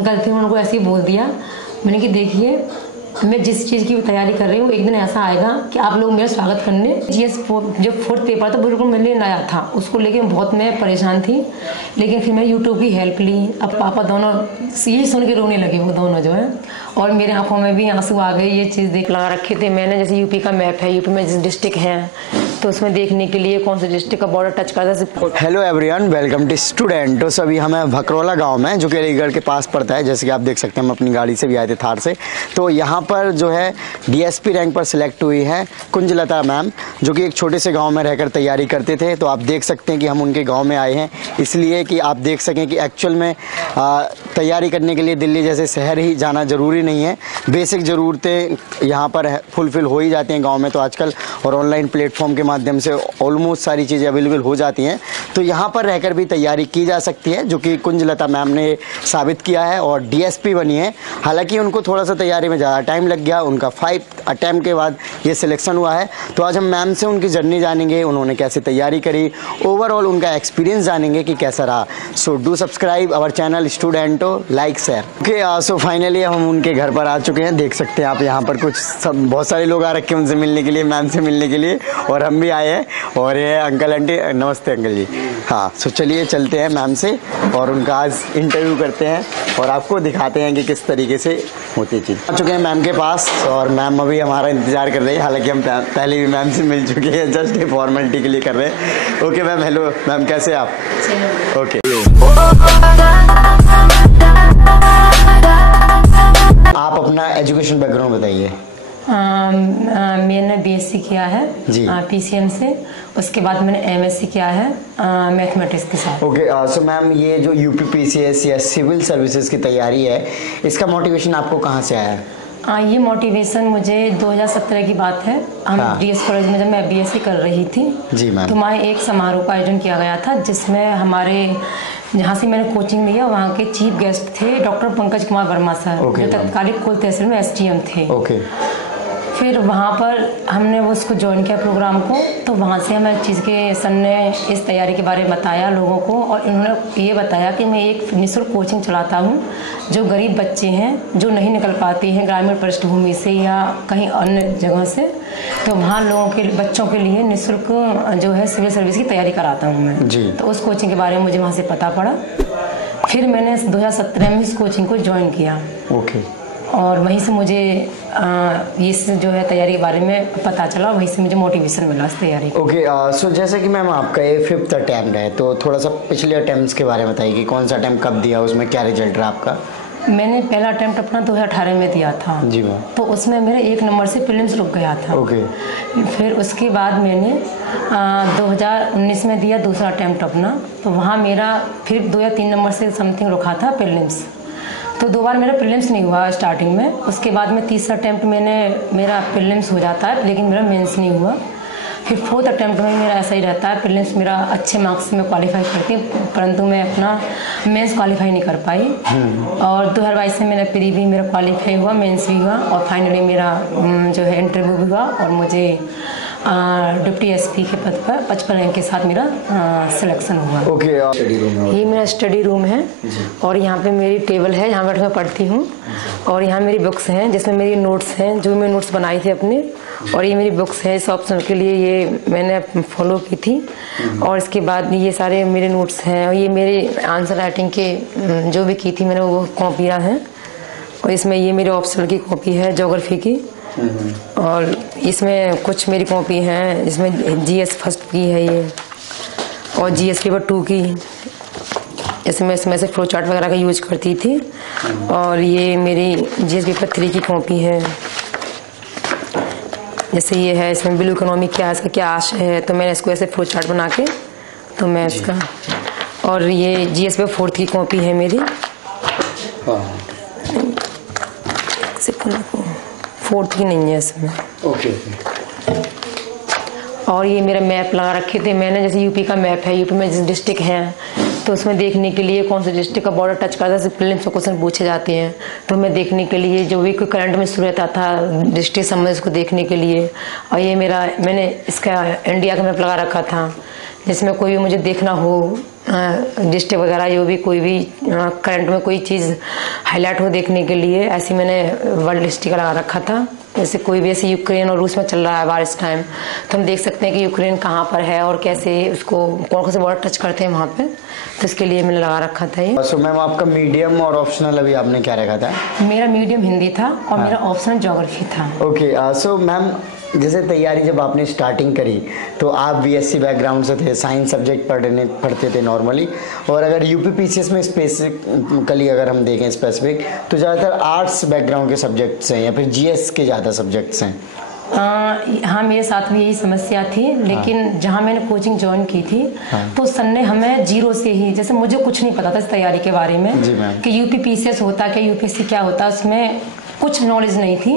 Uncle थे, उनको ऐसे ही बोल दिया। मैंने कि देखिए मैं जिस चीज़ की तैयारी कर रही हूँ एक दिन ऐसा आएगा कि आप लोग मेरा स्वागत करने। जीएस जो 4th पेपर था बिल्कुल मेरे लिए नया था, उसको लेके बहुत मैं परेशान थी, लेकिन फिर मैं यूट्यूब की हेल्प ली। अब पापा दोनों यही सुन के रोने लगे, वो दोनों जो है, और मेरे आंखों में भी आंसू आ गए। ये चीज़ देख लगा रखे थे मैंने, जैसे यूपी का मैप है, यूपी में जिस डिस्ट्रिक्ट है तो उसमें देखने के लिए कौन से डिस्ट्रिक्ट का बॉर्डर टच करता है। Hello everyone, welcome to student. तो अभी हमें भकरोला गांव में, जो कि अलीगढ़ के पास पड़ता है, जैसे कि आप देख सकते हैं हम अपनी गाड़ी से भी आए थे, थार से। तो यहाँ पर जो है डीएसपी रैंक पर सिलेक्ट हुई है कुंजलता मैम, जो कि एक छोटे से गांव में रहकर तैयारी करते थे। तो आप देख सकते हैं कि हम उनके गांव में आए हैं इसलिए कि आप देख सकें कि एक्चुअल में तैयारी करने के लिए दिल्ली जैसे शहर ही जाना ज़रूरी नहीं है। बेसिक ज़रूरतें यहाँ पर फुलफिल हो ही जाती हैं गाँव में तो आजकल, और ऑनलाइन प्लेटफॉर्म के माध्यम से ऑलमोस्ट सारी चीज़ें अवेलेबल हो जाती हैं। तो यहाँ पर रहकर भी तैयारी की जा सकती है, जो कि कुंजलता मैम ने साबित किया है और डीएसपी बनी है। हालांकि उनको थोड़ा सा तैयारी में ज़्यादा टाइम लग गया, उनका 5 अटैम्प्ट के बाद ये सिलेक्शन हुआ है। तो आज हम मैम से उनकी जर्नी जानेंगे, उन्होंने कैसे तैयारी करी, ओवरऑल उनका एक्सपीरियंस जानेंगे कि कैसा रहा। So do subscribe our channel स्टूडेंटो, like share. Okay, so finally हम उनके घर पर आ चुके हैं। देख सकते हैं आप यहाँ पर कुछ सब बहुत सारे लोग आ रखे हैं उनसे मिलने के लिए, मैम से मिलने के लिए, और हम भी आए हैं। और ये अंकल आंटी, नमस्ते अंकल जी। हाँ, सो चलिए चलते हैं मैम से और उनका आज इंटरव्यू करते हैं और आपको दिखाते हैं कि किस तरीके से होती है चीज़। आ चुके हैं मैम के पास और मैम अभी हमारा इंतजार कर रही है। हालांकि हम पहले भी मैम से मिल चुके हैं, जस्ट एक फॉर्मेलिटी के लिए कर रहे हैं। ओके मैम, हेलो मैम, कैसे आप? ओके, आप अपना एजुकेशन बैकग्राउंड बताइए। मैंने बीएससी किया है पीसीएम से, उसके बाद मैंने एमएससी किया है मैथमेटिक्स के साथ। ओके, सो मैम ये जो यूपीपीसीएस या सिविल सर्विसेज की तैयारी है, इसका मोटिवेशन आपको कहाँ से आया है? ये मोटिवेशन मुझे 2017 की बात है। हम डीएस कॉलेज में जब मैं बीएससी कर रही थी जी मैम, तो वहाँ एक समारोह का आयोजन किया गया था, जिसमें हमारे जहाँ से मैंने कोचिंग लिया वहाँ के चीफ गेस्ट थे डॉक्टर पंकज कुमार वर्मा सर, जो तत्कालीन कुल तहसील में एसडीएम थे। फिर वहाँ पर हमने वो उसको ज्वाइन किया प्रोग्राम को। तो वहाँ से हमें चीज़ के सर ने इस तैयारी के बारे में बताया लोगों को, और इन्होंने ये बताया कि मैं एक निःशुल्क कोचिंग चलाता हूँ जो गरीब बच्चे हैं, जो नहीं निकल पाते हैं ग्रामीण पृष्ठभूमि से या कहीं अन्य जगह से, तो वहाँ लोगों के बच्चों के लिए निःशुल्क जो है सिविल सर्विस की तैयारी कराता हूँ मैं जी। तो उस कोचिंग के बारे में मुझे वहाँ से पता पड़ा। फिर मैंने 2017 में इस कोचिंग को ज्वाइन किया। और वहीं से मुझे इस जो है तैयारी के बारे में पता चला, वहीं से मुझे मोटिवेशन मिला इस तैयारी। ओके, सो जैसे कि मैम आपका ये 5th अटैम्प्ट है, तो थोड़ा सा पिछले अटैम्प्ट्स के बारे में बताइए कि कौन सा अटैम्प्ट कब दिया, उसमें क्या रिजल्ट रहा आपका? मैंने पहला अटैम्प्ट अपना 2018 में दिया था जी मैम। तो उसमें मेरे 1 नंबर से प्रीलिम्स रुक गया था। फिर उसके बाद मैंने 2019 में दिया दूसरा अटैम्प्ट अपना, तो वहाँ मेरा फिर 2 या 3 नंबर से समथिंग रुका था प्रीलिम्स। तो 2 बार मेरा प्रीलिम्स नहीं हुआ स्टार्टिंग में। उसके बाद में तीसरा अटैम्प्ट मेरा प्रीलिम्स हो जाता है, लेकिन मेरा मेंस नहीं हुआ। फिर 4th अटैम्प्ट में मेरा ऐसा ही रहता है, प्रीलिम्स मेरा अच्छे मार्क्स में क्वालिफाई करती हूँ, परंतु मैं अपना मेंस क्वालिफाई नहीं कर पाई। और 2022 से मेरा प्री भी मेरा क्वालिफाई हुआ, मेंस भी हुआ, और फाइनली मेरा जो है इंटरव्यू भी हुआ और मुझे डिप्टी एसपी के पद पर 55 रैंक के साथ मेरा सिलेक्शन हुआ। ये मेरा स्टडी रूम है और यहाँ पे मेरी टेबल है, यहाँ पर मैं पढ़ती हूँ, और यहाँ मेरी बुक्स हैं जिसमें मेरी नोट्स हैं, जो मैं नोट्स बनाई थी अपने, और ये मेरी बुक्स है इस ऑप्शन के लिए, ये मैंने फॉलो की थी। और इसके बाद ये सारे मेरे नोट्स हैं, और ये मेरी आंसर राइटिंग के जो भी की थी मैंने वो कॉपियाँ हैं, और इसमें ये मेरे ऑप्शनल की कॉपी है ज्योग्राफी की, और इसमें कुछ मेरी कॉपी हैं, इसमें जीएस फर्स्ट की है ये, और जीएस पेपर 2 की, जैसे मैं इसमें से फ्लो चार्ट वगैरह का यूज करती थी। और ये मेरी जीएस पेपर 3 की कॉपी है, जैसे ये है, इसमें ब्लू इकोनॉमी क्या, इसका क्या आशय है, तो मैंने इसको ऐसे फ्लो चार्ट बना के तो मैं इसका। और ये जीएस पेपर 4 की कॉपी है मेरी, 4th की नहीं है इसमें। और ये मेरा मैप लगा रखे थे मैंने, जैसे यूपी का मैप है, यूपी में जिस डिस्ट्रिक्ट हैं तो उसमें देखने के लिए कौन से डिस्ट्रिक्ट का बॉर्डर टच करता है, प्रीलिम्स में क्वेश्चन पूछे जाते हैं, तो मैं देखने के लिए जो भी कोई करंट में शुरू रहता था डिस्ट्रिक्ट समझ उसको देखने के लिए। और ये मैंने इसका इंडिया का मैप लगा रखा था, जिसमें कोई भी मुझे देखना हो, डिस्ट्रिक्ट वगैरह जो भी कोई भी करंट में कोई चीज़ हाईलाइट हो देखने के लिए, ऐसे मैंने वर्ल्ड स्टिकर लगा रखा था। जैसे कोई भी ऐसे यूक्रेन और रूस में चल रहा है वार इस टाइम, तो हम देख सकते हैं कि यूक्रेन कहाँ पर है और कैसे उसको कौन से बॉर्डर टच करते हैं वहाँ पे, तो इसके लिए मैंने लगा रखा था ये। सो मैम आपका मीडियम और ऑप्शनल अभी आपने क्या रखा था? मेरा मीडियम हिंदी था और मेरा ऑप्शनल ज्योग्राफी था। ओके, सो मैम जैसे तैयारी जब आपने स्टार्टिंग करी तो आप बीएससी बैकग्राउंड से थे, साइंस सब्जेक्ट पढ़ते थे नॉर्मली, और अगर यूपीपीसीएस में स्पेसिफिकली अगर हम देखें स्पेसिफिक तो ज़्यादातर आर्ट्स बैकग्राउंड के सब्जेक्ट्स हैं या फिर जीएस के ज़्यादा सब्जेक्ट्स हैं? हाँ, मेरे साथ भी यही समस्या थी, लेकिन जहाँ मैंने कोचिंग ज्वाइन की थी तो सर ने हमें जीरो से ही, जैसे मुझे कुछ नहीं पता था इस तैयारी के बारे में कि यूपीपीसीएस होता क्या, यूपीएससी क्या होता, उसमें कुछ नॉलेज नहीं थी।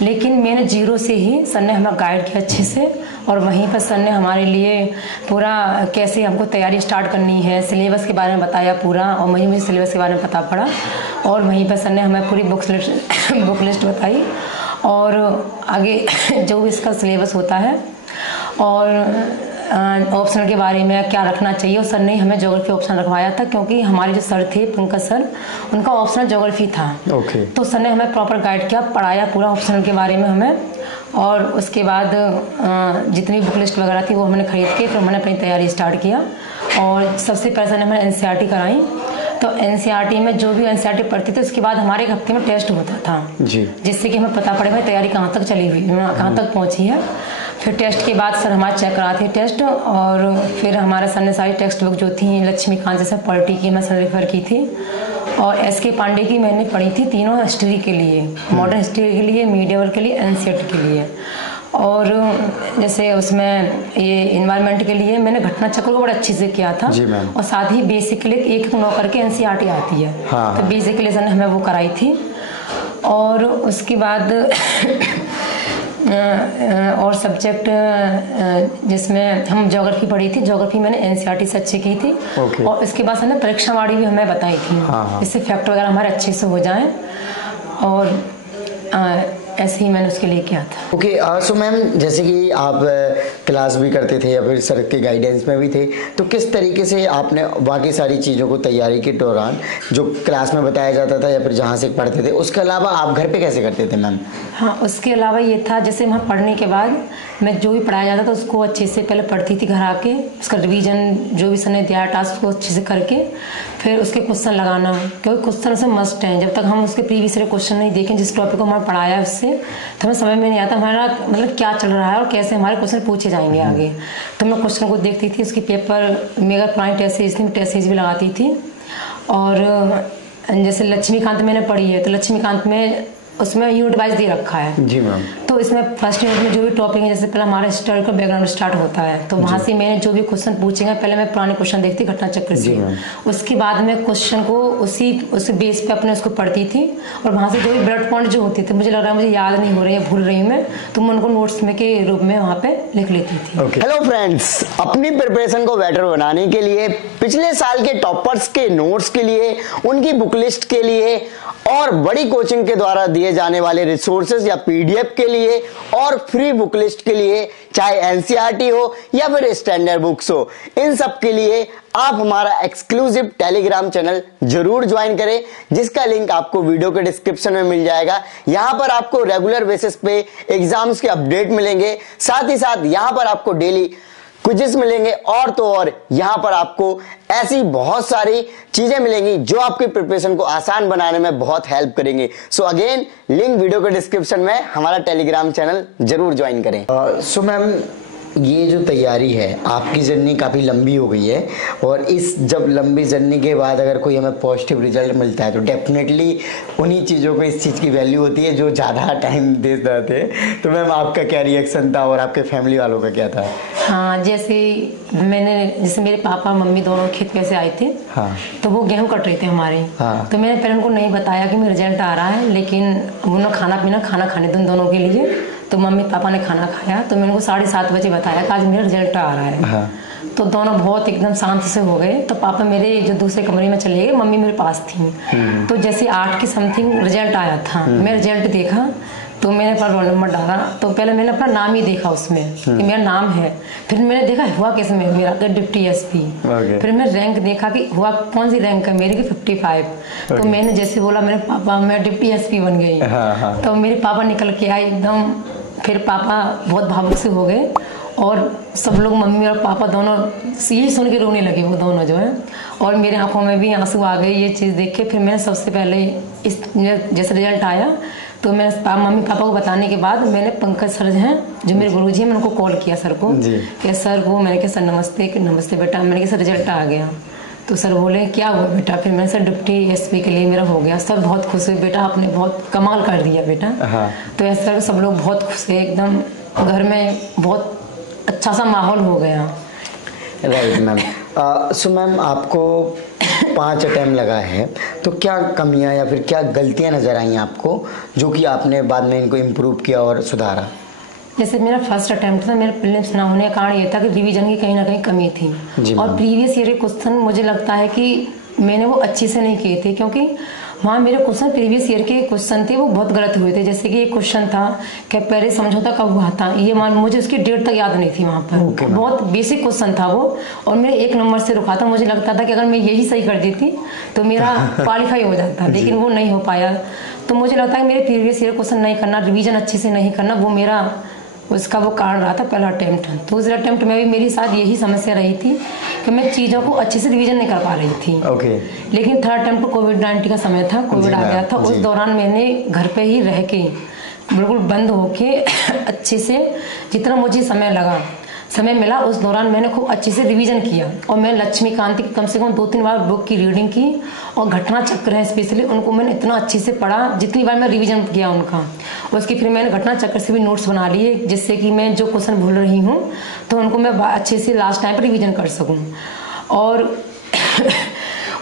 लेकिन मैंने जीरो से ही सर ने हमें गाइड किया अच्छे से, और वहीं पर सर ने हमारे लिए पूरा कैसे हमको तैयारी स्टार्ट करनी है, सिलेबस के बारे में बताया पूरा, और वहीं मुझे सिलेबस के बारे में पता पड़ा, और वहीं पर सर ने हमें पूरी बुक लिस्ट बताई और आगे जो भी इसका सिलेबस होता है और ऑप्शनल के बारे में क्या रखना चाहिए। और सर ने हमें ज्योग्राफी ऑप्शन रखवाया था, क्योंकि हमारे जो सर थे पंकज सर, उनका ऑप्शनल ज्योग्राफी था। तो सर ने हमें प्रॉपर गाइड किया, पढ़ाया पूरा ऑप्शनल के बारे में हमें, और उसके बाद जितनी बुक लिस्ट वगैरह थी वो हमने खरीद के फिर हमने अपनी तैयारी स्टार्ट किया। और सबसे पहले सर ने हमें एनसीईआरटी कराई, तो एनसीईआरटी में जो भी एनसीईआरटी पढ़ती थी उसके बाद हमारे एक हफ्ते में टेस्ट होता था जी, जिससे कि हमें पता पड़े भाई तैयारी कहाँ तक चली हुई, कहाँ तक पहुँची है। फिर टेस्ट के बाद सर हमारे चेक कराते टेस्ट, और फिर हमारे सर ने सारी टेक्स्ट बुक जो थी लक्ष्मीकांत जैसे पॉलिटी की मैं सर रेफर की थी, और एसके पांडे की मैंने पढ़ी थी तीनों हिस्ट्री के लिए, मॉडर्न हिस्ट्री के लिए, मीडिएवल के लिए, एनसीईआरटी के लिए। और जैसे उसमें ये इन्वायरमेंट के लिए मैंने घटना चक्र को बड़ा अच्छे से किया था, और साथ ही बेसिकली एक नौ करके एनसीईआरटी आती है, तो बेसिकली सर ने हमें वो कराई थी। और उसके बाद और सब्जेक्ट जिसमें हम ज्योग्राफी पढ़ी थी, ज्योग्राफी मैंने एनसीईआरटी से अच्छी की थी। और इसके बाद हमने परीक्षावाड़ी भी हमें बताई थी, इससे फैक्ट वगैरह हमारे अच्छे से हो जाएं, और ऐसे ही मैंने उसके लिए किया था। ओके, सो मैम जैसे कि आप क्लास भी करते थे या फिर सर के गाइडेंस में भी थे, तो किस तरीके से आपने बाकी सारी चीज़ों को तैयारी के दौरान जो क्लास में बताया जाता था या फिर जहाँ से पढ़ते थे, उसके अलावा आप घर पे कैसे करते थे मैम? हाँ, उसके अलावा ये था जैसे वहाँ पढ़ने के बाद मैं जो भी पढ़ाया जाता था उसको अच्छे से पहले पढ़ती थी घर आके, उसका रिवीजन जो भी सर ने दिया टास्क को अच्छे से करके फिर उसके क्वेश्चन लगाना, क्योंकि क्वेश्चन उसमें मस्ट हैं। जब तक हम उसके प्रीवियस क्वेश्चन नहीं देखें जिस टॉपिक को हमें पढ़ाया उससे, तो हमें समझ में नहीं आता हमारा मतलब क्या चल रहा है और कैसे हमारे क्वेश्चन पूछे जाएंगे आगे। तो मैं क्वेश्चन को देखती थी, उसके पेपर मेगा पुरानी टेस्ट सीरीज थी, टेस्ट सीरीज भी लगाती थी। और जैसे लक्ष्मीकांत मैंने पढ़ी है, तो लक्ष्मीकांत में उसमें यूनिट वाइज दे रखा है जी मैम। तो इसमें फर्स्ट यूनिट में जो भी टॉपिक है, जैसे पहले हमारा हिस्टोरिकल बैकग्राउंड स्टार्ट होता है, तो वहाँ से मैंने जो भी क्वेश्चन पूछेंगे पहले मैं पुराने क्वेश्चन देखती घटना चक्र से, उसके बाद में क्वेश्चन को उसी बेस पे अपने उसको पढ़ती थी, और वहाँ से जो भी ब्लड पॉइंट जो होते थे मुझे लग रहा है मुझे याद नहीं हो रही है, भूल रही हूँ मैं, तो मैं उनको नोट्स में के रूप में वहाँ पे लिख लेती थी। हेलो फ्रेंड्स, अपनी प्रिपरेशन को बेटर बनाने के लिए, पिछले साल के टॉपर्स के नोट्स के लिए, उनकी बुक लिस्ट के लिए और बड़ी कोचिंग के द्वारा दिए जाने वाले रिसोर्सेज या पीडीएफ के लिए और फ्री बुक लिस्ट के लिए, चाहे एनसीईआरटी हो या फिर स्टैंडर्ड बुक्स हो, इन सब के लिए आप हमारा एक्सक्लूसिव टेलीग्राम चैनल जरूर ज्वाइन करें, जिसका लिंक आपको वीडियो के डिस्क्रिप्शन में मिल जाएगा। यहां पर आपको रेगुलर बेसिस पे एग्जाम्स के अपडेट मिलेंगे, साथ ही साथ यहां पर आपको डेली क्विज़ेस मिलेंगे, और तो और यहां पर आपको ऐसी बहुत सारी चीजें मिलेंगी जो आपकी प्रिपरेशन को आसान बनाने में बहुत हेल्प करेंगी। सो अगेन लिंक वीडियो के डिस्क्रिप्शन में, हमारा टेलीग्राम चैनल जरूर ज्वाइन करें। सो मैम ये जो तैयारी है, आपकी जर्नी काफ़ी लंबी हो गई है, और इस जब लंबी जर्नी के बाद अगर कोई हमें पॉजिटिव रिजल्ट मिलता है तो डेफिनेटली उन्हीं चीज़ों को इस चीज़ की वैल्यू होती है जो ज़्यादा टाइम दे जाते हैं। तो मैम आपका क्या रिएक्शन था और आपके फैमिली वालों का क्या था? हाँ, जैसे मेरे पापा मम्मी दोनों खेत पे से आए थे, हाँ, तो वो गेहूँ कट रहे थे हमारे, हाँ, तो मैंने पहले उनको नहीं बताया कि मेरा रिजल्ट आ रहा है, लेकिन उन्होंने खाना खाने थे दोनों के लिए, तो मम्मी पापा ने खाना खाया, तो मैंने उनको 7:30 बजे बताया कि आज मेरा रिजल्ट आ रहा है, हाँ, तो दोनों बहुत एकदम शांत से हो गए। तो पापा मेरे जो दूसरे कमरे में चले गए, मम्मी मेरे पास थी। तो जैसे 8 की समथिंग रिजल्ट आया था, मैं रिजल्ट देखा तो मैंने अपना रोल नंबर डाला, तो पहले मैंने अपना नाम ही देखा उसमें कि मेरा नाम है। फिर मैंने देखा हुआ किस में मेरा डिप्टी एसपी। फिर मैं रैंक देखा कि हुआ कौन सी रैंक है मेरी, कि 55। तो मैंने जैसे बोला मेरे पापा मैं डिप्टी एसपी बन गई। तो मेरे पापा निकल के आए एकदम, फिर पापा बहुत भावुक से हो गए और सब लोग मम्मी और पापा दोनों यही सुन के रोने लगे, वो दोनों जो है, और मेरे आंखों में भी आंसू आ गए ये चीज़ देख के। फिर मैंने सबसे पहले इस जैसे रिजल्ट आया तो मैंने मम्मी पापा को बताने के बाद मैंने पंकज सर हैं जो मेरे गुरुजी हैं, मैं उनको कॉल किया सर को कि सर वो, मैंने कहा सर नमस्ते, कि नमस्ते बेटा, मैंने कहा सर रिजल्ट आ गया। तो सर बोले क्या हुआ बेटा, फिर मैंने सर डिप्टी एसपी के लिए मेरा हो गया। सर बहुत खुश हुए, बेटा आपने बहुत कमाल कर दिया बेटा। तो ऐसा सब लोग बहुत खुश है, एकदम घर में बहुत अच्छा सा माहौल हो गया। Right ma'am. सो मैम आपको 5 अटेम्प्ट लगा है, तो क्या कमियां या फिर क्या गलतियां नज़र आई आपको जो कि आपने बाद में इनको इम्प्रूव किया और सुधारा? जैसे मेरा फर्स्ट अटेम्प्ट था, मेरे प्रीलिम्स ना होने का कारण ये था कि रिवीजन की कहीं ना कहीं कमी थी, और प्रीवियस ईयर के क्वेश्चन मुझे लगता है कि मैंने वो अच्छे से नहीं किए थे, क्योंकि वहाँ मेरे क्वेश्चन प्रीवियस ईयर के क्वेश्चन थे वो बहुत गलत हुए थे। जैसे कि एक क्वेश्चन था कि पेरिस समझौता कब हुआ था, ये मुझे उसकी डेट तक याद नहीं थी वहाँ पर। बहुत बेसिक क्वेश्चन था वो, और मेरे 1 नंबर से रुका था। मुझे लगता था कि अगर मैं यही सही कर देती तो मेरा क्वालिफाई हो जाता, लेकिन वो नहीं हो पाया। तो मुझे लगता है कि मेरे प्रीवियस ईयर क्वेश्चन नहीं करना, रिविजन अच्छे से नहीं करना, वो मेरा उसका वो कारण रहा था पहला अटेम्प्ट। दूसरे अटेम्प्ट में भी मेरी साथ यही समस्या रही थी कि मैं चीज़ों को अच्छे से रिवीजन नहीं कर पा रही थी। लेकिन थर्ड अटेम्प्ट को कोविड-19 का समय था, कोविड आ गया था। उस दौरान मैंने घर पे ही रह के बिल्कुल बंद होके अच्छे से जितना मुझे समय मिला उस दौरान मैंने खूब अच्छे से रिवीजन किया। और मैं लक्ष्मीकांत की कम से कम 2-3 बार बुक की रीडिंग की, और घटना चक्र है स्पेशली उनको मैंने इतना अच्छे से पढ़ा जितनी बार मैं रिवीजन किया उनका। उसके फिर मैंने घटना चक्र से भी नोट्स बना लिए, जिससे कि मैं जो क्वेश्चन भूल रही हूँ तो उनको मैं अच्छे से लास्ट टाइम पर रिवीजन कर सकूँ। और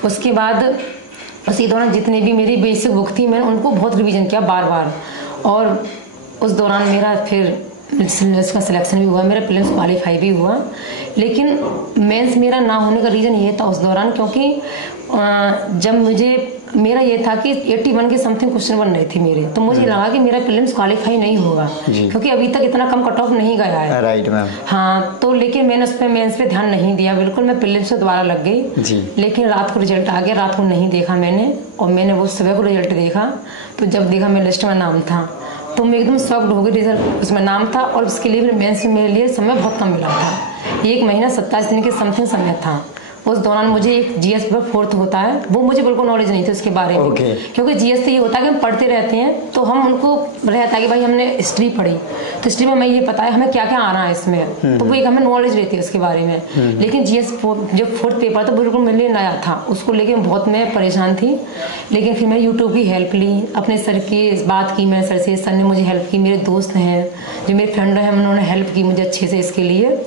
उसके बाद उसी दौरान जितने भी मेरी बेसिक बुक थी मैंने उनको बहुत रिवीजन किया बार बार। और उस दौरान मेरा फिर का सिलेक्शन भी हुआ, मेरा प्रीलिम्स क्वालिफाई भी हुआ। लेकिन मेंस मेरा ना होने का रीज़न ये था उस दौरान, क्योंकि जब मेरा ये था कि 81 के समथिंग क्वेश्चन बन रहे थे मेरे, तो मुझे लगा कि मेरा प्रीलिम्स क्वालिफाई नहीं होगा, क्योंकि अभी तक इतना कम कट ऑफ नहीं गया है। Right ma'am. हाँ, तो लेकिन मैंने उस पर मेंस पे ध्यान नहीं दिया बिल्कुल, मैं प्रीलिम्स से दोबारा लग गई। लेकिन रात को रिजल्ट आ गया, रात को नहीं देखा मैंने, और मैंने वो सुबह को रिजल्ट देखा। तो जब देखा मेरे लिस्ट में नाम था तो मैं एकदम शॉक्ड हो गई। रिजल्ट उसमें नाम था, और उसके लिए मेंस में मेरे लिए समय बहुत कम मिला था। 1 महीना 27 दिन के समथिंग समय था। उस दौरान मुझे एक जीएस पेपर 4th होता है, वो मुझे बिल्कुल नॉलेज नहीं थी उसके बारे में। क्योंकि जीएस तो ये होता है कि हम पढ़ते रहते हैं, तो हम उनको रहता है कि भाई हमने हिस्ट्री पढ़ी तो हिस्ट्री में हमें ये पता है हमें क्या क्या आना है इसमें, तो वो एक हमें नॉलेज रहती है उसके बारे में। लेकिन जीएस जो 4th पेपर था बिल्कुल मेरे लिए नया था, उसको लेके बहुत मैं परेशान थी। लेकिन फिर मैंने यूट्यूब की हेल्प ली, अपने सर की बात की मैंने सर से, सर ने मुझे हेल्प की, मेरे दोस्त हैं जो मेरे फ्रेंड हैं उन्होंने हेल्प की मुझे अच्छे से इसके लिए।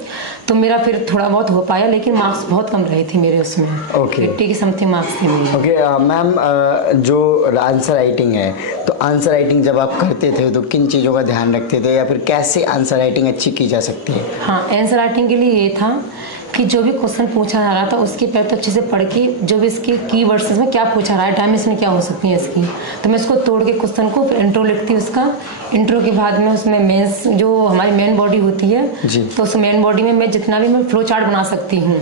तो मेरा फिर थोड़ा बहुत हो पाया, लेकिन मार्क्स बहुत कम रहे थे मेरे उसमें। 80 की समथिंग मार्क्स थे मेरे। मैम, जो आंसर राइटिंग है, तो आंसर राइटिंग जब आप करते थे तो किन चीज़ों का ध्यान रखते थे, या फिर कैसे आंसर राइटिंग अच्छी की जा सकती है? हाँ, आंसर राइटिंग के लिए ये था कि जो भी क्वेश्चन पूछा जा रहा था उसके पहले तो अच्छे से पढ़ के जो भी इसके कीवर्ड्स में क्या पूछा रहा है, डायमेंशन क्या हो सकती है इसकी, तो मैं इसको तोड़ के क्वेश्चन को फिर इंट्रो लिखती उसका। इंट्रो के बाद में उसमें मेंस जो हमारी मेन बॉडी होती है, तो उस मेन बॉडी में मैं जितना भी मैं फ्लो चार्ट बना सकती हूँ,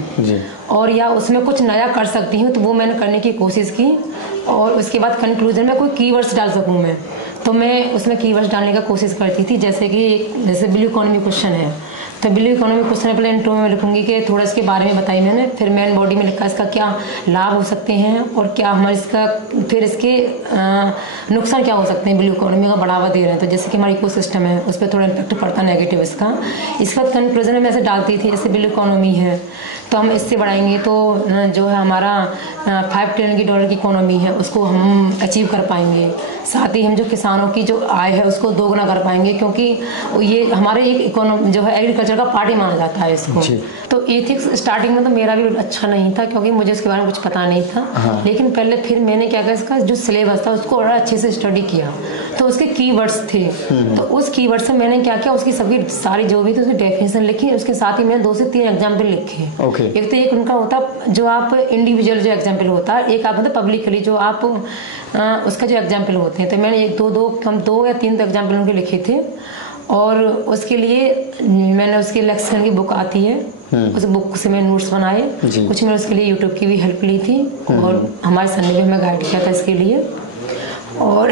और या उसमें कुछ नया कर सकती हूँ, तो वो मैंने करने की कोशिश की। और उसके बाद कंक्लूजन में कोई कीवर्ड्स डाल सकूँ मैं, तो मैं उसमें कीवर्ड्स डालने का कोशिश करती थी। जैसे ब्लू इकोनॉमी क्वेश्चन है, तो ब्लू इकोनॉमी क्वेश्चन पहले इंट्रो में लिखूंगी कि थोड़ा इसके बारे में बताई मैंने, फिर मेन बॉडी में लिखा इसका क्या लाभ हो सकते हैं और क्या हमारे इसका फिर इसके नुकसान क्या हो सकते हैं ब्लू इकोनॉमी का बढ़ावा दे रहे हैं, तो जैसे कि हमारी इकोसिस्टम है उस पर थोड़ा इम्पैक्ट पड़ता है नेगेटिव इसका। इसके बाद कंक्लूजन में मैं ऐसे डालती थी जैसे ब्लू इकोनॉमी है तो हम इससे बढ़ाएंगे तो जो है हमारा $5 ट्रिलियन की इकोनॉमी है उसको हम अचीव कर पाएंगे। साथ ही हम जो किसानों की जो आय है उसको दोगुना कर पाएंगे, क्योंकि ये हमारे एक इकोनॉमी जो है एग्रीकल्चर का पार्ट ही माना जाता है इसको। तो एथिक्स स्टार्टिंग में तो मेरा भी अच्छा नहीं था, क्योंकि मुझे इसके बारे में कुछ पता नहीं था। लेकिन पहले फिर मैंने क्या किया, इसका जो सिलेबस था उसको और अच्छे से स्टडी किया, तो उसके कीवर्ड्स थे, तो उस कीवर्ड से मैंने क्या किया, उसकी सभी सारी जो भी थी उसकी डेफिनेशन लिखी, उसके साथ ही मैंने 2 से 3 एग्जाम्पल लिखे। एक तो एक उनका होता जो आप इंडिविजुअल जो एग्जाम्पल होता है, एक आप मतलब पब्लिकली जो आप उसका जो एग्जाम्पल होते हैं, तो मैंने हम 2 या 3 एग्जाम्पल उनके लिखे थे। और उसके लिए मैंने उसके लेक्शन की बुक आती है, उस बुक से मैंने नोट्स बनाए। कुछ मैंने उसके लिए यूट्यूब की भी हेल्प ली थी और हमारे सर ने भी हमें गाइड किया था इसके लिए। और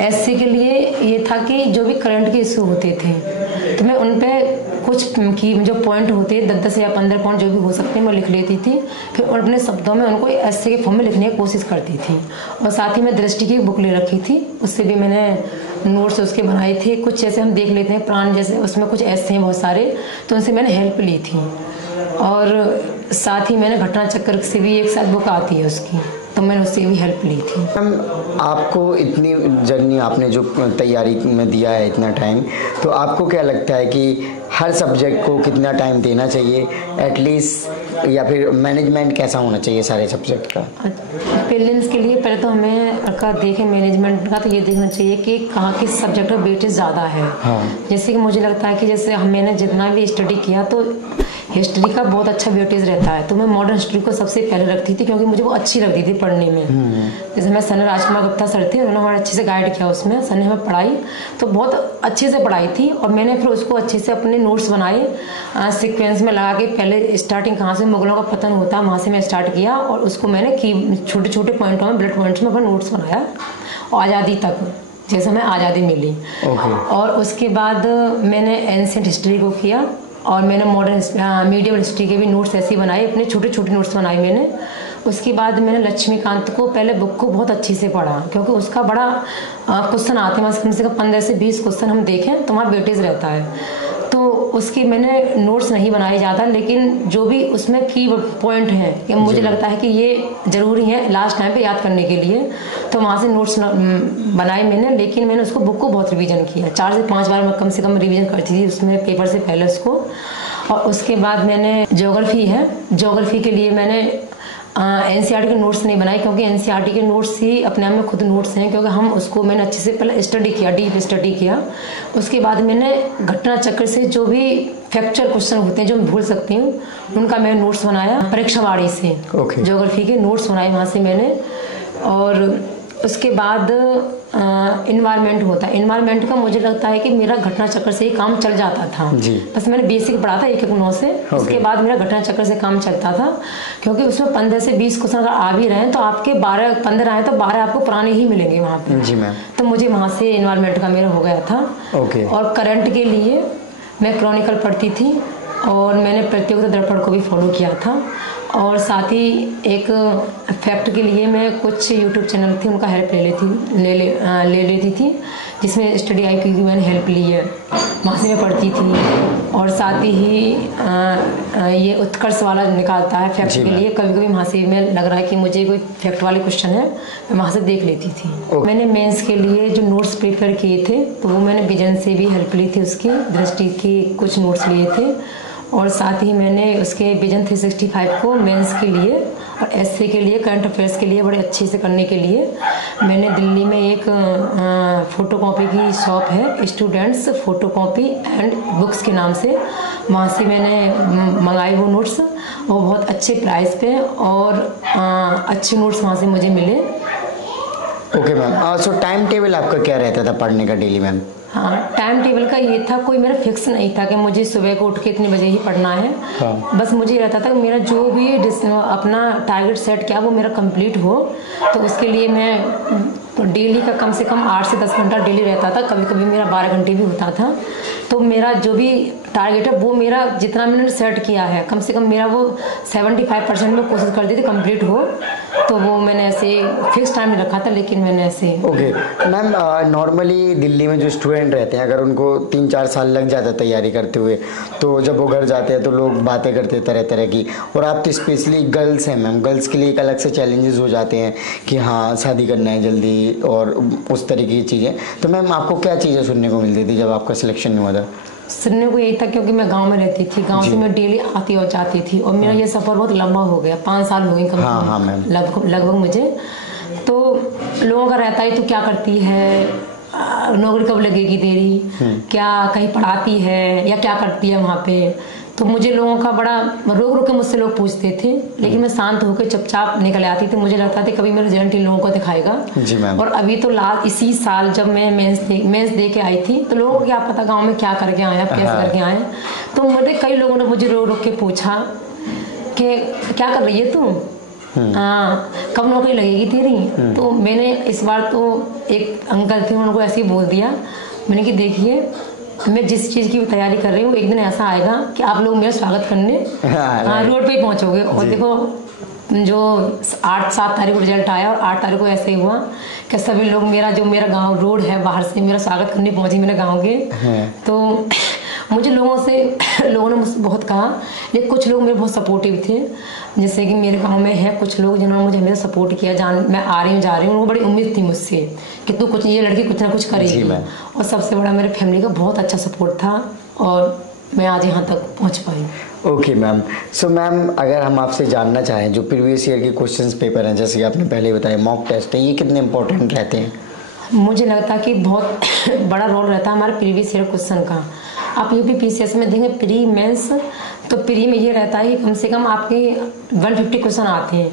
एससी के लिए ये था कि जो भी करंट के इशू होते थे तो मैं उन पे कुछ की जो पॉइंट होते हैं 10 या 15 पॉइंट जो भी हो सकते हैं मैं लिख लेती थी, फिर अपने शब्दों में उनको एससी के फॉर्म में लिखने की कोशिश करती थी। और साथ ही मैं दृष्टि की बुक ले रखी थी, उससे भी मैंने नोट्स उसके बनाए थे। कुछ जैसे हम देख लेते हैं प्राण जैसे, उसमें कुछ ऐसे हैं बहुत सारे, तो उनसे मैंने हेल्प ली थी। और साथ ही मैंने घटना चक्र से भी एक साथ बुक आती है उसकी, तो मैंने उससे भी हेल्प ली थी। मैम आपको इतनी जर्नी आपने जो तैयारी में दिया है इतना टाइम, तो आपको क्या लगता है कि हर सब्जेक्ट को कितना टाइम देना चाहिए एटलीस्ट, या फिर मैनेजमेंट कैसा होना चाहिए सारे सब्जेक्ट का? प्रीलिम्स के लिए पहले तो हमें अगर देखें मैनेजमेंट का, तो ये देखना चाहिए कि कहाँ किस सब्जेक्ट में वेटेज ज़्यादा है। हाँ। जैसे कि मुझे लगता है कि जैसे मैंने जितना भी स्टडी किया तो हिस्ट्री का बहुत अच्छा वेटेज रहता है, तो मैं मॉडर्न हिस्ट्री को सबसे पहले रखती थी क्योंकि मुझे वो अच्छी लगती थी पढ़ने में। जैसे मैं सर राजकुमार गुप्ता सर थे, उन्होंने हमारे अच्छे से गाइड किया उसमें, सर ने हमें पढ़ाई तो बहुत अच्छे से पढ़ाई थी। और मैंने फिर उसको अच्छे से अपने नोट्स बनाए सीक्वेंस में लगा के, पहले स्टार्टिंग कहाँ से मुगलों का पतन होता है वहाँ से मैं स्टार्ट किया और उसको मैंने की छोटे छोटे पॉइंटों में ब्लड पॉइंट्स में अपना नोट्स बनाया आज़ादी तक, जैसे हमें आज़ादी मिली। और उसके बाद मैंने एंशिएंट हिस्ट्री को किया और मैंने मॉडर्न मीडियम हिस्ट्री के भी नोट्स ऐसे ही बनाए, अपने छोटे छोटे नोट्स बनाए मैंने। उसके बाद मैंने लक्ष्मीकांत को पहले बुक को बहुत अच्छे से पढ़ा क्योंकि उसका बड़ा क्वेश्चन आते हैं, कम से कम 15 से 20 क्वेश्चन हम देखें तो वहाँ वेटेज रहता है। तो उसके मैंने नोट्स नहीं बनाए ज़्यादा, लेकिन जो भी उसमें की पॉइंट हैं कि मुझे लगता है कि ये ज़रूरी है लास्ट टाइम पे याद करने के लिए, तो वहाँ से नोट्स बनाए मैंने। लेकिन मैंने उसको बुक को बहुत रिवीजन किया, 4 से 5 बार मैं कम से कम रिवीजन करती थी उसमें पेपर से पहले उसको। और उसके बाद मैंने ज्योग्राफी है, ज्योग्राफी के लिए मैंने एनसीईआरटी के नोट्स नहीं बनाए क्योंकि एनसीईआरटी के नोट्स ही अपने आप में खुद नोट्स हैं, क्योंकि हम उसको मैंने अच्छे से पहले स्टडी किया, डीप स्टडी किया। उसके बाद मैंने घटना चक्र से जो भी फैक्चुअल क्वेश्चन होते हैं जो मैं भूल सकती हूँ उनका मैंने नोट्स बनाया, परीक्षावाड़ी से ज्योग्राफी के नोट्स बनाए वहाँ से मैंने। और उसके बाद इन्वायरमेंट होता है, इन्वायरमेंट का मुझे लगता है कि मेरा घटना चक्र से ही काम चल जाता था जी। बस मैंने बेसिक पढ़ा था 1-1-9 से, उसके बाद मेरा घटना चक्र से काम चलता था क्योंकि उसमें 15 से 20 क्वेश्चन अगर आ भी रहे हैं तो आपके 12-15 आए तो 12 आपको पुराने ही मिलेंगे वहाँ पे जी मैम। तो मुझे वहाँ से इन्वायरमेंट का मेरा हो गया था। और करंट के लिए मैं क्रॉनिकल पढ़ती थी और मैंने प्रतियोगिता दर्पण को भी फॉलो किया था। और साथ ही एक फैक्ट के लिए मैं कुछ यूट्यूब चैनल थे उनका हेल्प ले लेती थी, जिसमें स्टडी आई की मैंने हेल्प ली है, वहाँ से मैं पढ़ती थी। और साथ ही ये उत्कर्ष वाला निकालता है फैक्ट के लिए, कभी कभी वहाँ से मैं लग रहा है कि मुझे कोई फैक्ट वाले क्वेश्चन है मैं वहाँ से देख लेती थी। मैंने मेंस के लिए जो नोट्स प्रिपेयर किए थे तो वो मैंने विजन से भी हेल्प ली थी, उसकी दृष्टि के कुछ नोट्स लिए थे। और साथ ही मैंने उसके विजन 365 को मेंस के लिए और एसए के लिए, करंट अफेयर्स के लिए बड़े अच्छे से करने के लिए मैंने दिल्ली में एक फ़ोटोकॉपी की शॉप है, स्टूडेंट्स फ़ोटोकॉपी एंड बुक्स के नाम से, वहाँ से मैंने मंगाए वो नोट्स, वो बहुत अच्छे प्राइस पे और अच्छे नोट्स वहाँ से मुझे मिले। ओके मैम, सो टाइम टेबल आपका क्या रहता था पढ़ने का डेली मैम? हाँ, टाइम टेबल का ये था, कोई मेरा फिक्स नहीं था कि मुझे सुबह को उठ के इतने बजे ही पढ़ना है। हाँ। बस मुझे रहता था कि मेरा जो भी अपना टारगेट सेट किया वो मेरा कंप्लीट हो, तो उसके लिए मैं डेली का कम से कम 8 से 10 घंटा डेली रहता था, कभी कभी मेरा 12 घंटे भी होता था। तो मेरा जो भी टारगेट है वो मेरा जितना मैंने सेट किया है कम से कम मेरा वो 75% में कोशिश करती थी कंप्लीट हो, तो वो मैंने ऐसे फिक्स टाइम रखा था, लेकिन मैंने ऐसे ओके मैम, नॉर्मली दिल्ली में जो स्टूडेंट रहते हैं अगर उनको 3-4 साल लग जाता है तैयारी करते हुए, तो जब वो घर जाते हैं तो लोग बातें करते हैं तरह तरह की, और आप तो स्पेशली गर्ल्स हैं मैम, गर्ल्स के लिए एक अलग से चैलेंजेस हो जाते हैं कि हाँ शादी करना है जल्दी और उस तरीके की चीज़ें, तो मैम आपको क्या चीज़ें सुनने को मिलती थी जब आपका सिलेक्शन हुआ था? सुनने को यही था क्योंकि मैं गांव में रहती थी, गांव से मैं डेली आती और जाती थी और मेरा ये सफ़र बहुत लंबा हो गया, 5 साल हो गए कम लगभग मुझे। तो लोगों का रहता है तो क्या करती है, नौकरी कब लगेगी तेरी, क्या कहीं पढ़ाती है या क्या करती है वहाँ पे, तो मुझे लोगों का बड़ा रोक रोक के मुझसे लोग पूछते थे, लेकिन मैं शांत होकर चुपचाप निकल आती थी। मुझे लगता था कभी मेरा रिजल्ट इन लोगों को दिखाएगा। जी मैम। और अभी तो इसी साल जब मैं मेंस दे के आई थी, तो लोगों को क्या पता गांव में क्या करके आए, कैसे करके आए। तो मुझे कई लोगों ने मुझे रोक रोक के पूछा कि क्या कर रही है तू, हाँ कब नौकरी लगेगी तेरी। तो मैंने इस बार तो एक अंकल थे, उनको ऐसे ही बोल दिया, मैंने कि देखिए मैं जिस चीज़ की तैयारी कर रही हूँ, एक दिन ऐसा आएगा कि आप लोग मेरा स्वागत करने रोड पे ही पहुँचोगे। और देखो जो 8-7 तारीख को रिजल्ट आया और 8 तारीख को ऐसे ही हुआ कि सभी लोग मेरा गांव रोड है बाहर से मेरा स्वागत करने पहुंचे मेरे गांव के। तो मुझे लोगों ने मुझसे बहुत कहा, लेकिन कुछ लोग मेरे बहुत सपोर्टिव थे, जैसे कि मेरे गांव में है कुछ लोग जिन्होंने मुझे हमेशा सपोर्ट किया। मैं आ रही हूँ जा रही हूँ, उनको बड़ी उम्मीद थी मुझसे कि तू कुछ, ये लड़की कुछ ना कुछ करेगी। और सबसे बड़ा मेरे फैमिली का बहुत अच्छा सपोर्ट था और मैं आज यहाँ तक पहुँच पाई। Okay ma'am. सो मैम, अगर हम आपसे जानना चाहें जो प्रीवियस ईयर के क्वेश्चंस पेपर हैं, जैसे कि आपने पहले बताया मॉक टेस्ट है, ये कितने इंपॉर्टेंट रहते हैं? मुझे लगता है कि बहुत बड़ा रोल रहता है हमारे प्रीवियस ईयर क्वेश्चन का। आप यूपीपीसीएस में देखेंगे प्री मेंस, तो प्री में ये रहता है कि कम से कम आपके 150 क्वेश्चन आते हैं।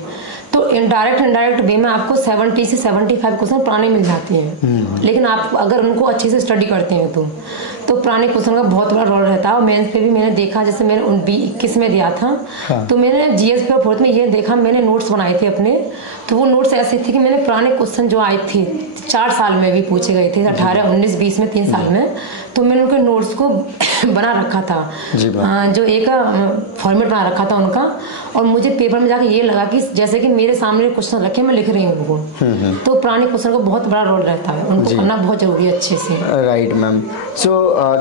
तो इनडायरेक्ट वे में आपको 70 से 75 क्वेश्चन पुराने मिल जाते हैं। लेकिन आप अगर उनको अच्छे से स्टडी करते हैं तो पुराने क्वेश्चन का बहुत बड़ा रोल रहता है। और मेंस पे भी मैंने देखा, जैसे मैंने 21 में दिया था। हाँ। तो मैंने जीएस पेपर 4 में ये देखा, मैंने नोट्स बनाए थे अपने। तो वो नोट्स ऐसे थे कि मैंने पुराने क्वेश्चन जो आए थे 4 साल में भी पूछे गए थे, 18, 19, 20 में 3 साल में, तो मैंने उनके नोट्स को बना रखा था, जो एक फॉर्मेट बना रखा था उनका। और मुझे पेपर में जाके ये लगा कि जैसे कि मेरे सामने क्वेश्चन रखे मैं लिख रही हूँ उनको। तो पुराने क्वेश्चन का बहुत बड़ा रोल रहता है, उनको करना बहुत जरूरी है अच्छे से। Right ma'am. सो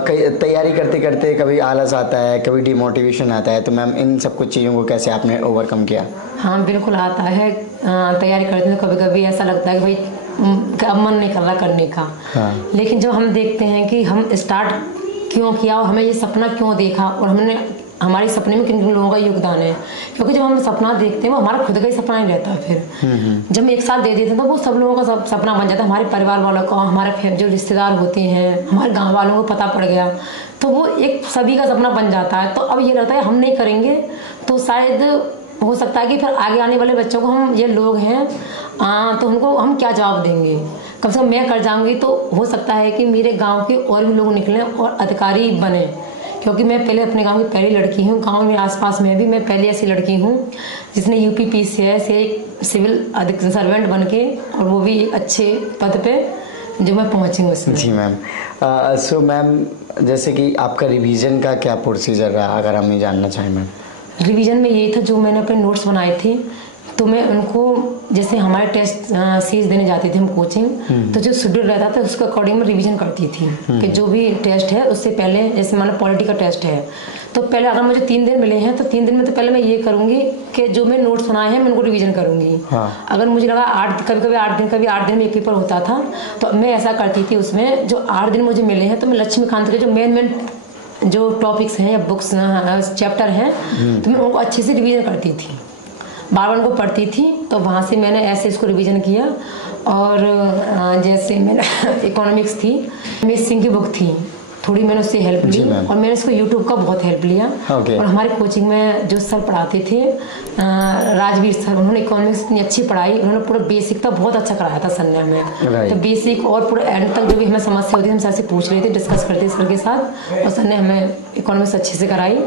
तैयारी करते करते कभी आलस आता है, कभी डिमोटिवेशन आता है, तो मैम इन सब कुछ चीज़ों को कैसे आपने ओवरकम किया? हाँ बिल्कुल आता है। तैयारी करते तो कभी कभी ऐसा लगता है कि भाई अब मन नहीं कर रहा करने का। हाँ। लेकिन जब हम देखते हैं कि हम स्टार्ट क्यों किया और हमें ये सपना क्यों देखा और हमने हमारे सपने में किन किन लोगों का योगदान है, क्योंकि जब हम सपना देखते हैं वो हमारा खुद का ही सपना नहीं रहता। फिर जब हम एक साथ दे देते हैं तो वो सब लोगों का सपना बन जाता है, हमारे परिवार वालों का, हमारे जो रिश्तेदार होते हैं, हमारे गाँव वालों को पता पड़ गया तो वो एक सभी का सपना बन जाता है। तो अब ये रहता है हम नहीं करेंगे तो शायद हो सकता है कि फिर आगे आने वाले बच्चों को हम ये लोग हैं तो उनको हम क्या जवाब देंगे। कम से कम मैं कर जाऊंगी तो हो सकता है कि मेरे गांव के और भी लोग निकलें और अधिकारी बने, क्योंकि मैं पहले अपने गांव की पहली लड़की हूँ। गांव में आसपास में भी मैं पहली ऐसी लड़की हूँ जिसने यूपीपीसीएस से एक सिविल सर्वेंट बन के, और वो भी एक अच्छे पद पे जो मैं पहुँची हूँ उसमें। जी मैम। सो मैम, जैसे कि आपका रिवीजन का क्या प्रोसीजर रहा, अगर हम ये जानना चाहें मैम? रिवीजन में ये था, जो मैंने अपने नोट्स बनाए थे तो मैं उनको, जैसे हमारे टेस्ट सीरीज देने जाते थे हम कोचिंग, तो जो शेड्यूल रहता था उसके अकॉर्डिंग मैं रिवीजन करती थी कि जो भी टेस्ट है उससे पहले, जैसे मान लो पॉलिटी का टेस्ट है तो पहले अगर मुझे 3 दिन मिले हैं तो 3 दिन में तो पहले मैं ये करूंगी कि जो मैं नोट्स बनाए हैं मैं उनको रिवीजन करूंगी। हाँ। अगर मुझे लगा कभी 8 दिन में एक पेपर होता था तो मैं ऐसा करती थी, उसमें जो 8 दिन मुझे मिले हैं तो मैं लक्ष्मीकांत के जो मेन जो टॉपिक्स हैं या बुक्स चैप्टर हैं तो मैं उनको अच्छे से रिवीजन करती थी, बार बार उनको पढ़ती थी। तो वहाँ से मैंने ऐसे इसको रिवीजन किया। और जैसे मैंने इकोनॉमिक्स थी, मिस सिंह की बुक थी, थोड़ी मैंने उससे हेल्प ली और मैंने इसको यूट्यूब का बहुत हेल्प लिया। और हमारे कोचिंग में जो सर पढ़ाते थे राजवीर सर, उन्होंने इकोनॉमिक्स इतनी अच्छी पढ़ाई, उन्होंने पूरा बेसिक तक बहुत अच्छा कराया था सर ने हमें। तो बेसिक और पूरा एंड तक जो भी हमें समस्या होती थी हम सर से पूछ रहे थे, डिस्कस करते सर के साथ, और सर ने हमें इकोनॉमिक्स अच्छे से कराई।